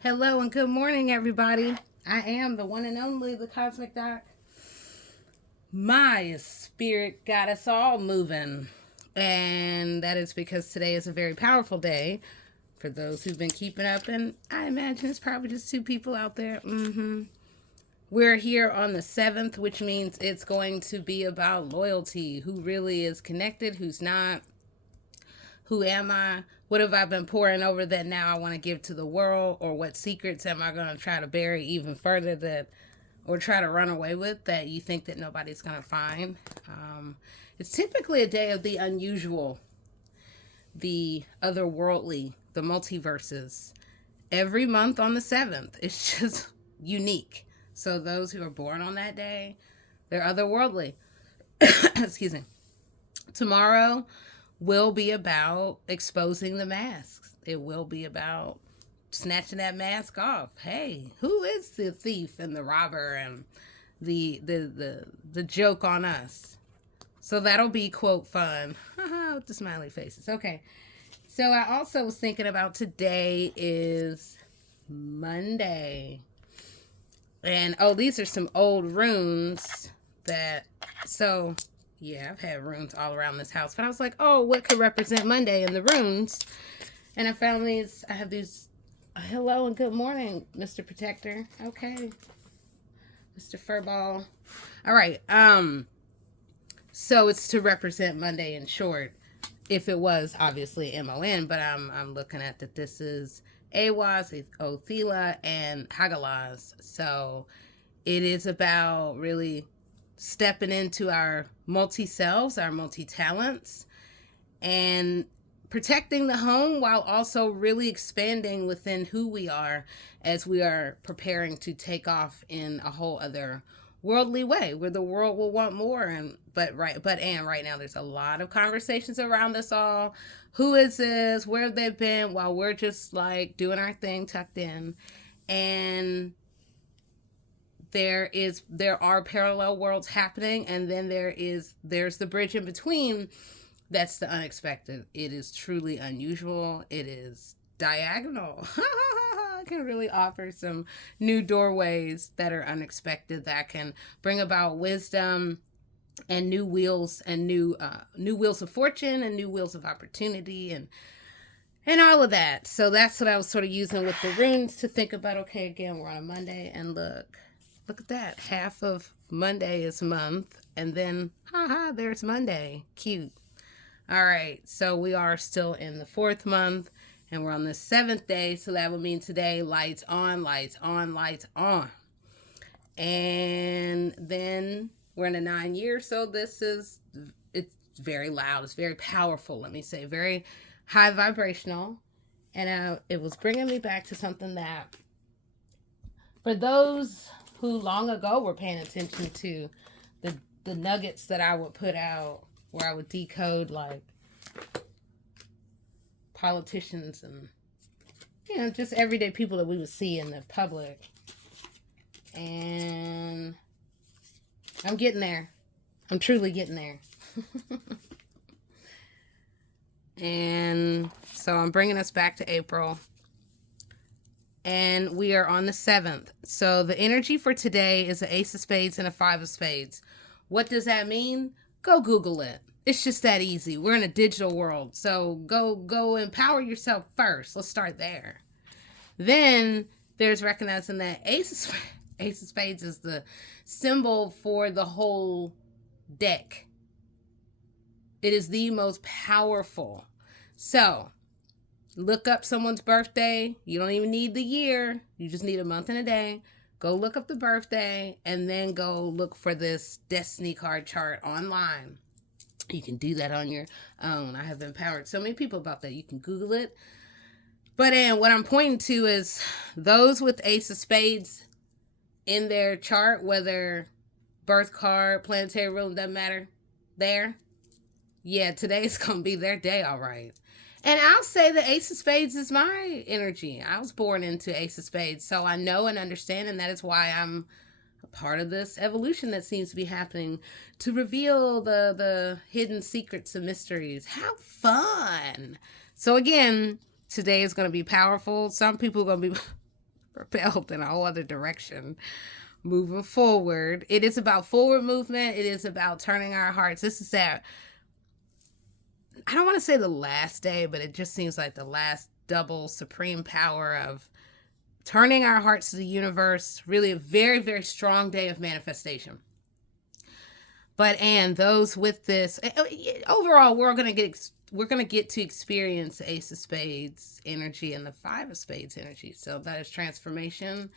Hello and good morning, everybody. I am the one and only, the Cosmic Doc. My spirit got us all moving. And that is because today is a very powerful day for those who've been keeping up. And I imagine it's probably just two people out there. We're here on the 7th, which means it's going to be about loyalty. Who really is connected, who's not, who am I? What have I been pouring over that now I want to give to the world? Or what secrets am I going to try to bury even further that, or try to run away with that you think that nobody's going to find? It's typically a day of the unusual, the otherworldly, the multiverses. Every month on the 7th, it's just unique. So those who are born on that day, they're otherworldly. Excuse me. Tomorrow will be about exposing the masks. It will be about snatching that mask off. Hey, who is the thief and the robber and the joke on us? So that'll be quote fun. With the smiley faces. Okay. So I also was thinking about today is Monday. And oh, these are some old runes that so yeah, I've had runes all around this house. But I was like, oh, what could represent Monday in the runes? And I found these. I have these. Hello and good morning, Mr. Protector. Okay, Mr. Furball. All right. So it's to represent Monday in short. If it was obviously MON, but I'm looking at that this is Awaz, Othila, and Hagalaz. So it is about really stepping into our multi selves, our multi talents, and protecting the home while also really expanding within who we are as we are preparing to take off in a whole other worldly way where the world will want more. And right now there's a lot of conversations around us all. Who is this? Where have they been? While we're just like doing our thing tucked in. And there are parallel worlds happening, and then there's the bridge in between. That's the unexpected. It is truly unusual. It is diagonal. It can really offer some new doorways that are unexpected, that can bring about wisdom and new wheels and new wheels of fortune and new wheels of opportunity and all of that. So that's what I was sort of using with the runes to think about. Okay, again, we're on a Monday, and look at that. Half of Monday is month, and then there's Monday. Cute. All right, so we are still in the 4th month, and we're on the 7th day. So that would mean today, lights on, lights on, lights on. And then we're in a 9 year, so it's very loud. It's very powerful. Let me say, very high vibrational, and it was bringing me back to something that, for those who long ago were paying attention to the nuggets that I would put out, where I would decode like politicians and just everyday people that we would see in the public. And I'm getting there. I'm truly getting there. And so I'm bringing us back to April. And we are on the 7th. So the energy for today is an Ace of Spades and a Five of Spades. What does that mean? Go Google it. It's just that easy. We're in a digital world. So go empower yourself first. Let's start there. Then there's recognizing that Ace of Spades is the symbol for the whole deck. It is the most powerful. So look up someone's birthday. You don't even need the year. You just need a month and a day. Go look up the birthday, and then go look for this destiny card chart online. You can do that on your own. I have empowered so many people about that. You can Google it. But and what I'm pointing to is those with Ace of Spades in their chart, whether birth card, planetary ruling, doesn't matter. There. Yeah, today's going to be their day, all right. And I'll say the Ace of Spades is my energy. I was born into Ace of Spades, so I know and understand, and that is why I'm a part of this evolution that seems to be happening to reveal the hidden secrets and mysteries. How fun! So again, today is going to be powerful. Some people are going to be propelled in a whole other direction, moving forward. It is about forward movement. It is about turning our hearts. This is that, I don't want to say the last day, but it just seems like the last double supreme power of turning our hearts to the universe. Really a very, very strong day of manifestation. And those with this, overall, we're going to get to experience Ace of Spades energy and the Five of Spades energy. So that is transformation,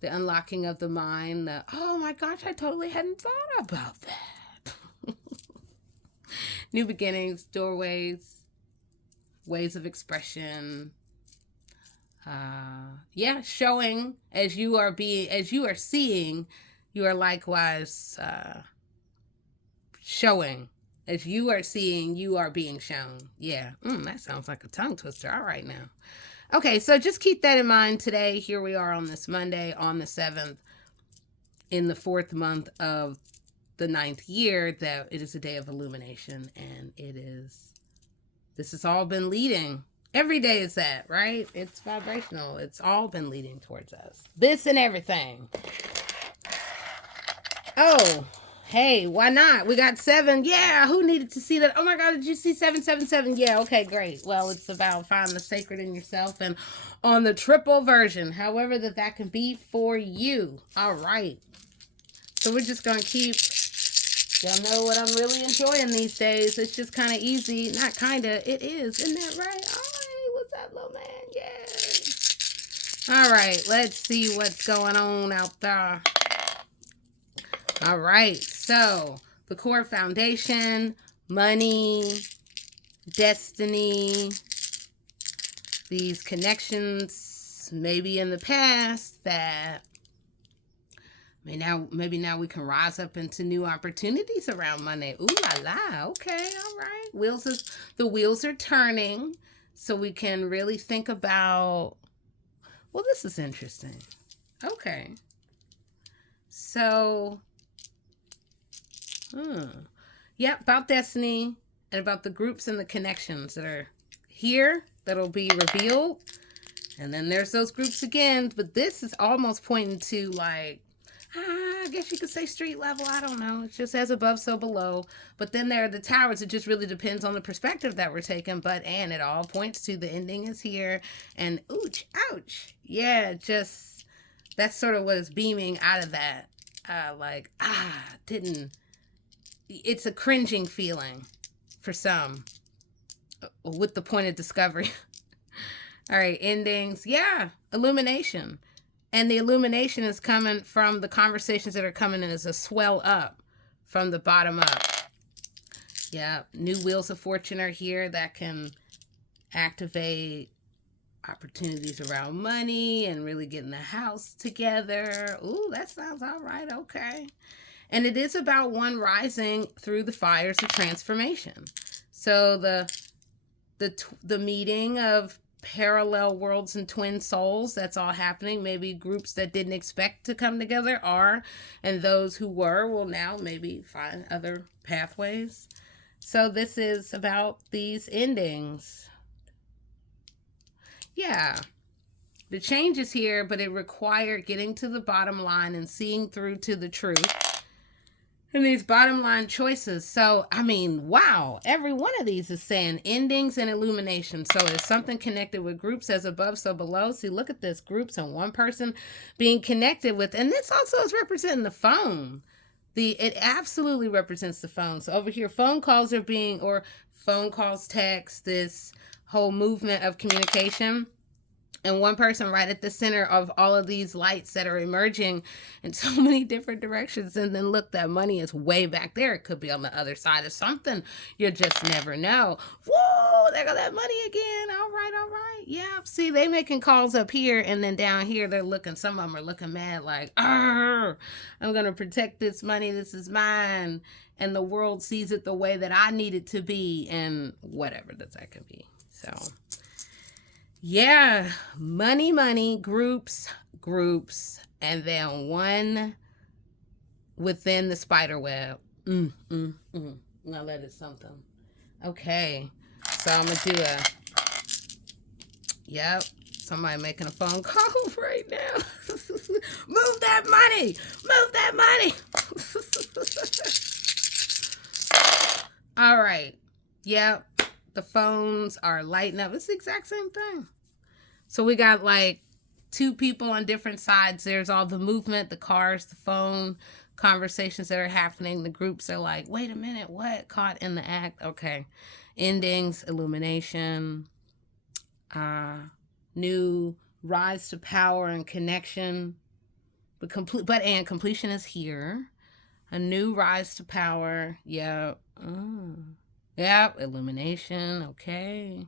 the unlocking of the mind. Oh my gosh, I totally hadn't thought about that. New beginnings, doorways, ways of expression. Showing as you are seeing, you are likewise showing. As you are seeing, you are being shown. Yeah, that sounds like a tongue twister. All right now. Okay, so just keep that in mind today. Here we are on this Monday, on the 7th, in the 4th month of the 9th year, that it is a day of illumination. And this has all been leading. Every day is that, right? It's vibrational. It's all been leading towards us. This and everything. Oh, hey, why not? We got 7. Yeah, who needed to see that? Oh my God, did you see 777? Yeah, okay, great. Well, it's about finding the sacred in yourself and on the triple version, however that can be for you. All right. So we're just going to keep, y'all know what I'm really enjoying these days. It's just kind of easy. Not kind of, it is. Isn't that right? Oh, hey, what's up, little man? Yeah. All right, let's see what's going on out there. All right, so the core foundation, money, destiny, these connections maybe in the past that maybe now we can rise up into new opportunities around money. Ooh la la, okay, all right. The wheels are turning, so we can really think about, well, this is interesting. Okay. So about destiny and about the groups and the connections that are here that'll be revealed. And then there's those groups again, but this is almost pointing to like, I guess you could say street level. I don't know. It's just as above, so below. But then there are the towers. It just really depends on the perspective that we're taking. And it all points to the ending is here. And ouch. Yeah, just that's sort of what is beaming out of that. It's a cringing feeling for some with the point of discovery. All right, endings. Yeah, illumination. And the illumination is coming from the conversations that are coming in as a swell up from the bottom up. Yeah, new wheels of fortune are here that can activate opportunities around money and really getting the house together. Ooh, that sounds all right. Okay. And it is about one rising through the fires of transformation. So the meeting of parallel worlds and twin souls, that's all happening. Maybe groups that didn't expect to come together are, and those who were will now maybe find other pathways. So this is about these endings. Yeah. The change is here, but it required getting to the bottom line and seeing through to the truth. And these bottom line choices. So, I mean, wow. Every one of these is saying endings and illumination. So it's something connected with groups as above, so below. See, look at this. Groups and one person being connected with. And this also is representing the phone. It absolutely represents the phone. So over here, phone calls are being, or phone calls, text, this whole movement of communication. And one person right at the center of all of these lights that are emerging in so many different directions. And then look, that money is way back there. It could be on the other side of something. You just never know. Whoa, there go that money again. All right. Yeah. See, they making calls up here, and then down here they're looking, some of them are looking mad like, I'm going to protect this money. This is mine. And the world sees it the way that I need it to be, and whatever that could be. So yeah, money, groups, and then one within the spider web. Now that is something. Okay, so I'm gonna do so somebody making a phone call right now. Move that money. Move that money. All right. Yep. The phones are lighting up. It's the exact same thing. So we got like two people on different sides. There's all the movement, the cars, the phone, conversations that are happening. The groups are like, wait a minute, what? Caught in the act. Okay. Endings, illumination, new rise to power and connection. But completion is here. A new rise to power. Yep. Yep. Illumination. Okay.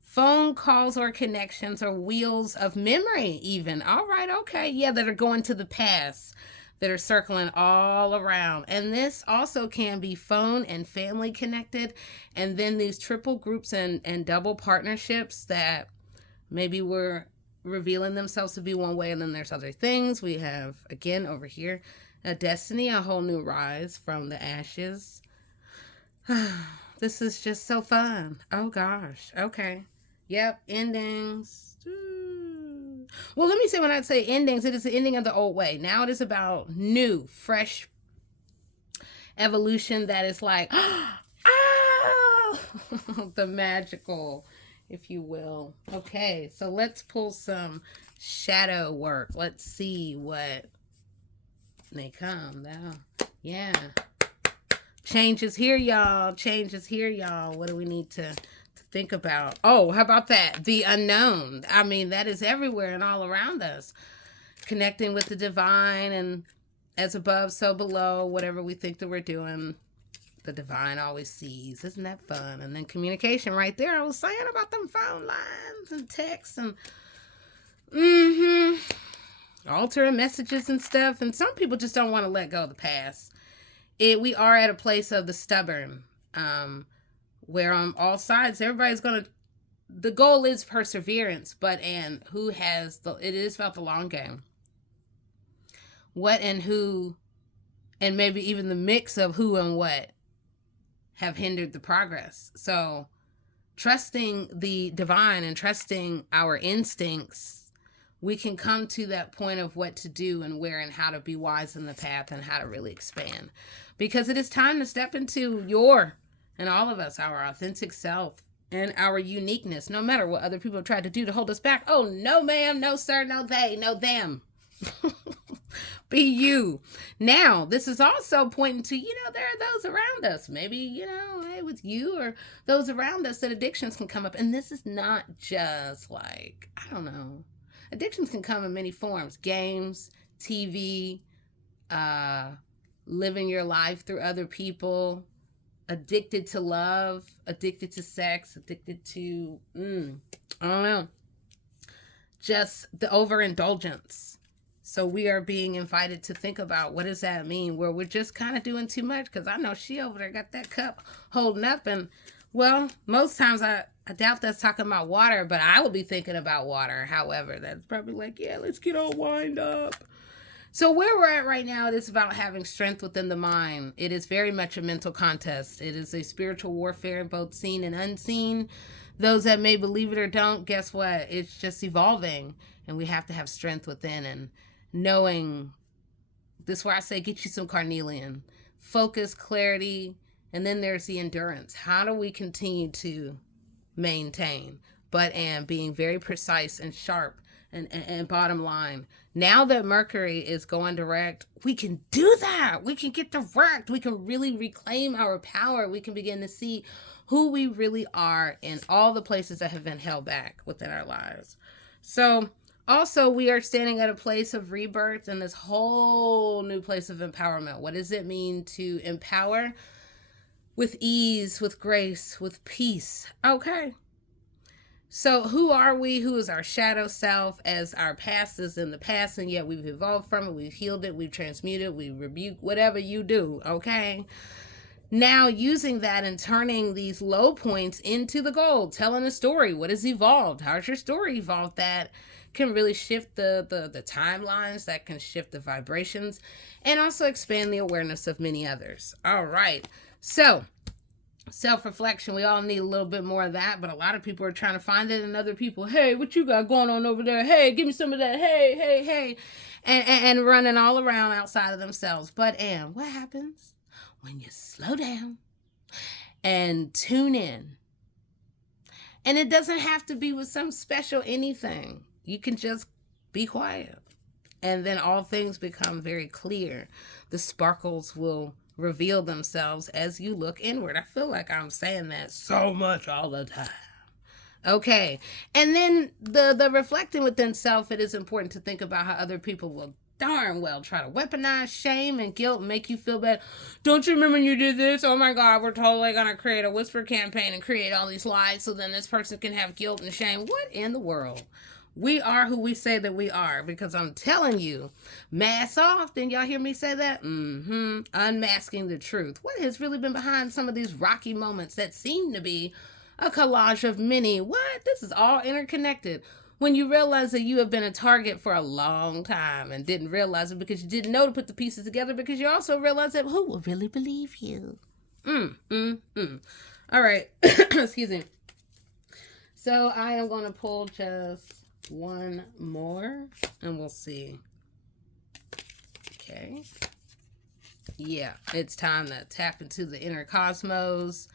Phone calls or connections or wheels of memory even. All right. Okay. Yeah. That are going to the past, that are circling all around. And this also can be phone and family connected. And then these triple groups and double partnerships that maybe were revealing themselves to be one way, and then there's other things. We have, again, over here, a destiny, a whole new rise from the ashes. This is just so fun. Oh, gosh. Okay. Yep. Endings. Well, let me say, when I say endings, it is the ending of the old way. Now it is about new, fresh evolution that is like, ah, the magical, if you will. Okay, so let's pull some shadow work. Let's see what they come now. Yeah. Change is here, y'all. Change is here, y'all. What do we need to think about? Oh, how about that? The unknown. I mean, that is everywhere and all around us. Connecting with the divine, and as above, so below, whatever we think that we're doing, the divine always sees. Isn't that fun? And then communication right there. I was saying about them phone lines and texts and altering messages and stuff. And some people just don't want to let go of the past. We are at a place of the stubborn, where on all sides, everybody's going to, the goal is perseverance, it is about the long game. What and who, and maybe even the mix of who and what have hindered the progress. So trusting the divine and trusting our instincts, we can come to that point of what to do and where and how to be wise in the path and how to really expand. Because it is time to step into your, and all of us, our authentic self and our uniqueness, no matter what other people have tried to do to hold us back. Oh, no, ma'am, no, sir, no, they, no, them. Be you. Now, this is also pointing to, there are those around us. Maybe, hey, with you or those around us, that addictions can come up. And this is not just like, I don't know. Addictions can come in many forms. Games, TV, living your life through other people, addicted to love, addicted to sex, addicted to, I don't know, just the overindulgence. So we are being invited to think about, what does that mean? Where we're just kind of doing too much, because I know she over there got that cup holding up, and well, most times I doubt that's talking about water, but I will be thinking about water. However, that's probably like, yeah, let's get all wind up. So where we're at right now, it is about having strength within the mind. It is very much a mental contest. It is a spiritual warfare, both seen and unseen. Those that may believe it or don't, guess what? It's just evolving, and we have to have strength within, and knowing, this is where I say, get you some carnelian. Focus, clarity, and then there's the endurance. How do we continue to maintain, and being very precise and sharp and bottom line. Now that Mercury is going direct, we can do that. We can get direct. We can really reclaim our power. We can begin to see who we really are in all the places that have been held back within our lives. So also, we are standing at a place of rebirth and this whole new place of empowerment. What does it mean to empower? With ease, with grace, with peace. Okay. So who are we? Who is our shadow self, as our past is in the past, and yet we've evolved from it, we've healed it, we've transmuted, we've rebuked, whatever you do, okay? Now using that and turning these low points into the gold, telling a story. What has evolved? How's your story evolved? That can really shift the timelines, that can shift the vibrations, and also expand the awareness of many others. All right. So self-reflection. We all need a little bit more of that, but a lot of people are trying to find it in other people. Hey, what you got going on over there? Hey, give me some of that. Hey, hey, hey. And running all around outside of themselves. But what happens when you slow down and tune in? And it doesn't have to be with some special anything. You can just be quiet. And then all things become very clear. The sparkles will reveal themselves as you look inward. I feel like I'm saying that so much all the time. Okay. And then the reflecting within self, it is important to think about how other people will darn well try to weaponize shame and guilt and make you feel bad. Don't you remember when you did this? Oh my God, we're totally going to create a whisper campaign and create all these lies so then this person can have guilt and shame. What in the world? We are who we say that we are, because I'm telling you, mask off. Didn't y'all hear me say that? Unmasking the truth. What has really been behind some of these rocky moments that seem to be a collage of many? What? This is all interconnected. When you realize that you have been a target for a long time and didn't realize it because you didn't know to put the pieces together, because you also realize that who will really believe you? All right. Excuse me. So I am going to pull just one more and we'll see. Okay. Yeah, it's time to tap into the inner cosmos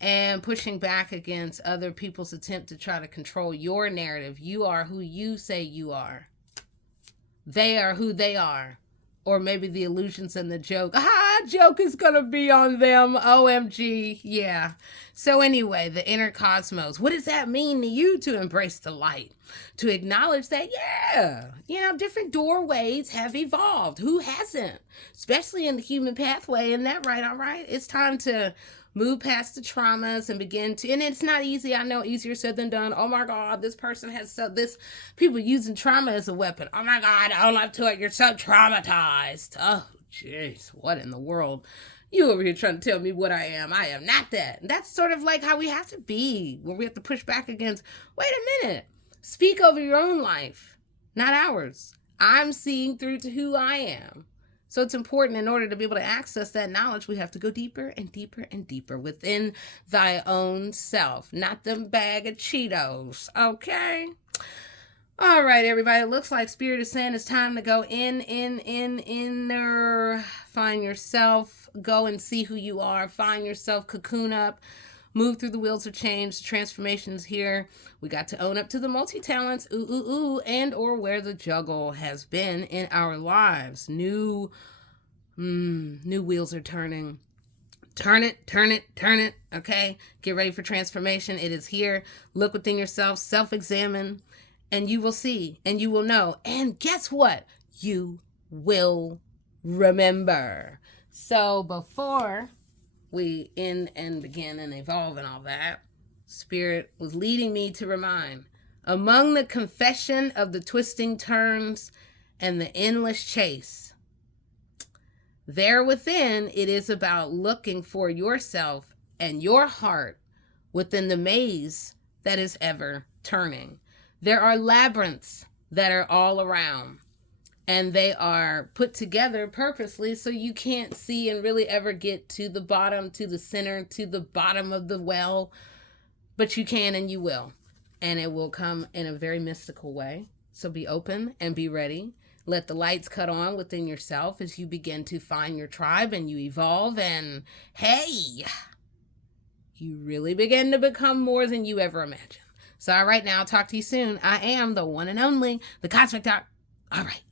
and pushing back against other people's attempt to try to control your narrative. You are who you say you are. They are who they are. Or maybe the illusions and the joke. Joke is going to be on them. OMG. Yeah. So anyway, the inner cosmos. What does that mean to you to embrace the light? To acknowledge that, different doorways have evolved. Who hasn't? Especially in the human pathway. Isn't that right? All right. It's time to move past the traumas and begin to, and it's not easy. I know, easier said than done. Oh my God, this person has people using trauma as a weapon. Oh my God, I don't like to it. You're so traumatized. Oh, jeez, what in the world? You over here trying to tell me what I am. I am not that. And that's sort of like how we have to be when we have to push back against, wait a minute, speak over your own life, not ours. I'm seeing through to who I am. So it's important, in order to be able to access that knowledge, we have to go deeper and deeper and deeper within thy own self, not them bag of Cheetos. Okay? All right, everybody. It looks like Spirit is saying it's time to go inner. Find yourself. Go and see who you are. Find yourself. Cocoon up. Move through the wheels of change. The transformation's here. We got to own up to the multi-talents, and or where the juggle has been in our lives. New wheels are turning. Turn it. Okay? Get ready for transformation. It is here. Look within yourself. Self-examine. And you will see. And you will know. And guess what? You will remember. So before we end and begin and evolve and all that, Spirit was leading me to remind, among the confession of the twisting turns and the endless chase, there within, it is about looking for yourself and your heart within the maze that is ever turning. There are labyrinths that are all around, and they are put together purposely so you can't see and really ever get to the bottom, to the center, to the bottom of the well. But you can and you will. And it will come in a very mystical way. So be open and be ready. Let the lights cut on within yourself as you begin to find your tribe and you evolve. And hey, you really begin to become more than you ever imagined. So all right, now I'll talk to you soon. I am the one and only, the Cosmic Doc. All right.